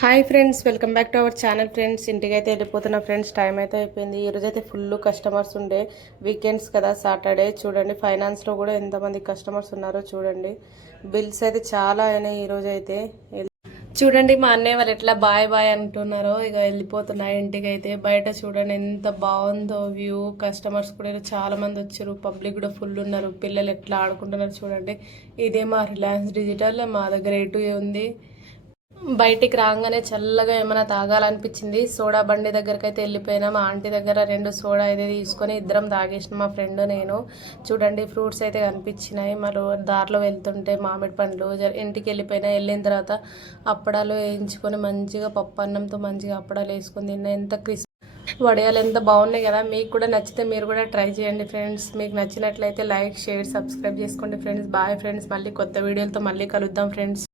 Hi friends, welcome back to our channel. Friends, ఇంటికైతే వెళ్ళిపోతున్నా friends. Time అయితే అయిపోయింది. ఈరోజు అయితే ఫుల్ కస్టమర్స్ ఉండే, వీకెండ్స్ కదా, సాటర్డే. చూడండి ఫైనాన్స్లో కూడా ఎంతమంది కస్టమర్స్ ఉన్నారో చూడండి. బిల్స్ అయితే చాలా అయినాయి ఈరోజు అయితే. చూడండి మా అన్నయ్య వాళ్ళు ఎట్లా బాయ్ బాయ్ అంటున్నారో. ఇక వెళ్ళిపోతున్నా ఇంటికి అయితే. బయట చూడండి ఎంత బాగుందో వ్యూ. కస్టమర్స్ కూడా చాలా మంది వచ్చారు. పబ్లిక్ కూడా ఫుల్ ఉన్నారు. పిల్లలు ఎట్లా ఆడుకుంటున్నారు చూడండి. ఇదే మా రిలయన్స్ డిజిటల్. మా దగ్గర ఎటు ఉంది. బయటికి రాగానే చల్లగా ఏమైనా తాగాలనిపించింది. సోడా బండి దగ్గరికి అయితే వెళ్ళిపోయినా. మా ఆంటీ దగ్గర 2 సోడా అయితే తీసుకొని ఇద్దరం తాగేసిన, మా ఫ్రెండ్ నేను. చూడండి ఫ్రూట్స్ అయితే కనిపించినాయి. మరి దారిలో వెళ్తుంటే మామిడి పండ్లు. ఇంటికి వెళ్ళిపోయినా. వెళ్ళిన తర్వాత అప్పడాలు వేయించుకొని మంచిగా పప్పు అన్నంతో మంచిగా అప్పడాలు వేసుకొని తిన్నా. ఎంత క్రిస్పీ వడియాలు ఎంత బాగున్నాయి కదా. మీకు కూడా నచ్చితే మీరు కూడా ట్రై చేయండి ఫ్రెండ్స్. మీకు నచ్చినట్లయితే లైక్, షేర్, సబ్స్క్రైబ్ చేసుకోండి ఫ్రెండ్స్. Bye friends. మళ్ళీ కొత్త వీడియోలతో మళ్ళీ కలుద్దాం ఫ్రెండ్స్.